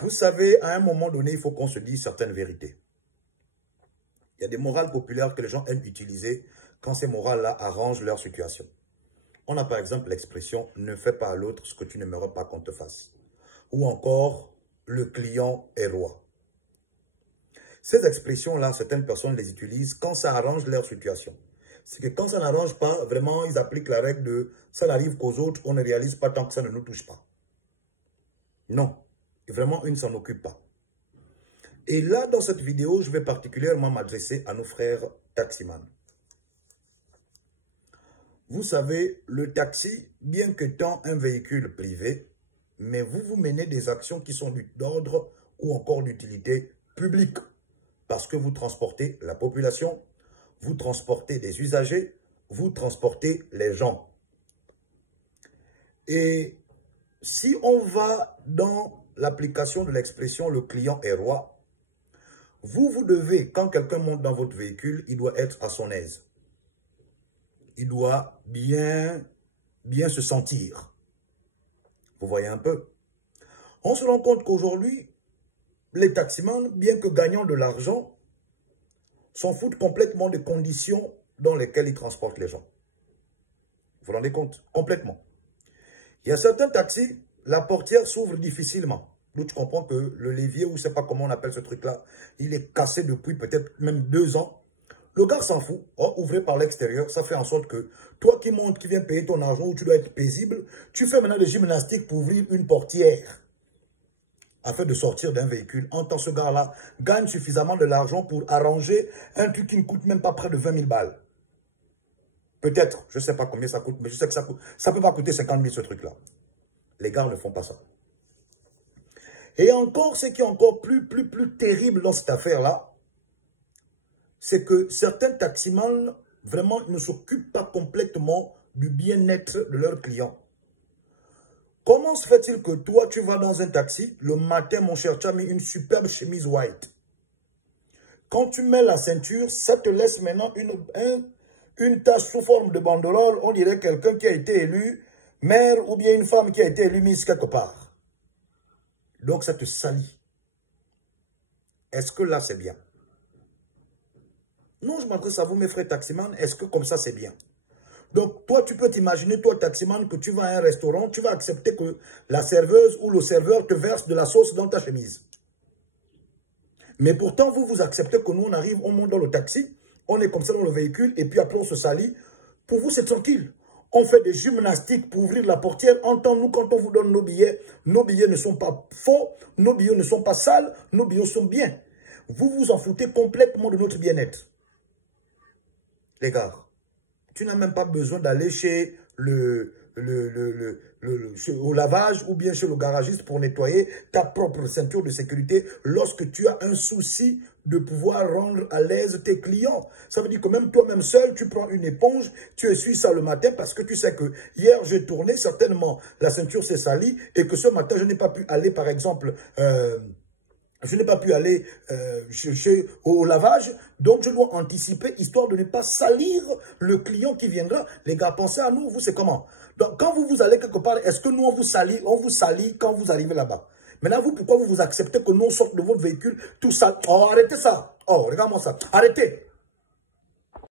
Vous savez, à un moment donné, il faut qu'on se dise certaines vérités. Il y a des morales populaires que les gens aiment utiliser quand ces morales-là arrangent leur situation. On a par exemple l'expression « ne fais pas à l'autre ce que tu n'aimerais pas qu'on te fasse ». Ou encore « le client est roi ». Ces expressions-là, certaines personnes les utilisent quand ça arrange leur situation. C'est que quand ça n'arrange pas, vraiment, ils appliquent la règle de « ça n'arrive qu'aux autres, on ne réalise pas tant que ça ne nous touche pas ». Non, vraiment, ils ne s'en occupent pas. Et là, dans cette vidéo, je vais particulièrement m'adresser à nos frères taximans. Vous savez, le taxi, bien qu'étant un véhicule privé, mais vous menez des actions qui sont d'ordre ou encore d'utilité publique. Parce que vous transportez la population, vous transportez des usagers, vous transportez les gens. Et si on va dans l'application de l'expression « le client est roi », vous devez, quand quelqu'un monte dans votre véhicule, il doit être à son aise. Il doit bien se sentir. Vous voyez un peu. On se rend compte qu'aujourd'hui, les taximans, bien que gagnant de l'argent, s'en foutent complètement des conditions dans lesquelles ils transportent les gens. Vous vous rendez compte? Complètement. Il y a certains taxis, la portière s'ouvre difficilement. Donc tu comprends que le levier, ou je ne sais pas comment on appelle ce truc-là, il est cassé depuis peut-être même 2 ans. Le gars s'en fout, ouvrez par l'extérieur, ça fait en sorte que toi qui montes, qui viens payer ton argent, où tu dois être paisible, tu fais maintenant des gymnastiques pour ouvrir une portière afin de sortir d'un véhicule. En tant que ce gars-là gagne suffisamment de l'argent pour arranger un truc qui ne coûte même pas près de 20 000 balles. Peut-être, je ne sais pas combien ça coûte, mais je sais que ça ne peut pas coûter 50 000 ce truc-là. Les gars ne font pas ça. Et encore, ce qui est encore plus terrible dans cette affaire-là, c'est que certains taximans, vraiment, ne s'occupent pas complètement du bien-être de leurs clients. Comment se fait-il que toi, tu vas dans un taxi, le matin, mon cher, tu as mis une superbe chemise white. Quand tu mets la ceinture, ça te laisse maintenant une tache sous forme de banderole. On dirait quelqu'un qui a été élu maire ou bien une femme qui a été élue Miss quelque part. Donc, ça te salit. Est-ce que là, c'est bien? Non, je m'adresse à vous, mes frères taximans. Est-ce que comme ça, c'est bien? Donc, toi, tu peux t'imaginer, toi, taximan, que tu vas à un restaurant, tu vas accepter que la serveuse ou le serveur te verse de la sauce dans ta chemise. Mais pourtant, vous acceptez que nous, on arrive, on monte dans le taxi, on est comme ça dans le véhicule, et puis après, on se salit. Pour vous, c'est tranquille. On fait des gymnastiques pour ouvrir la portière. Entends-nous, quand on vous donne nos billets ne sont pas faux, nos billets ne sont pas sales, nos billets sont bien. Vous vous en foutez complètement de notre bien-être. Les gars, tu n'as même pas besoin d'aller chez au lavage ou bien chez le garagiste pour nettoyer ta propre ceinture de sécurité lorsque tu as un souci de pouvoir rendre à l'aise tes clients. Ça veut dire que même toi-même seul, tu prends une éponge, tu essuies ça le matin parce que tu sais que hier j'ai tourné, certainement la ceinture s'est salie et que ce matin je n'ai pas pu aller par exemple... je n'ai pas pu aller au lavage, donc je dois anticiper, histoire de ne pas salir le client qui viendra. Les gars, pensez à nous, vous, c'est comment? Donc, quand vous allez quelque part, est-ce que nous, on vous salit quand vous arrivez là-bas? Maintenant, vous, pourquoi vous acceptez que nous, on sorte de votre véhicule, tout ça? Oh, arrêtez ça! Oh, regarde-moi ça! Arrêtez!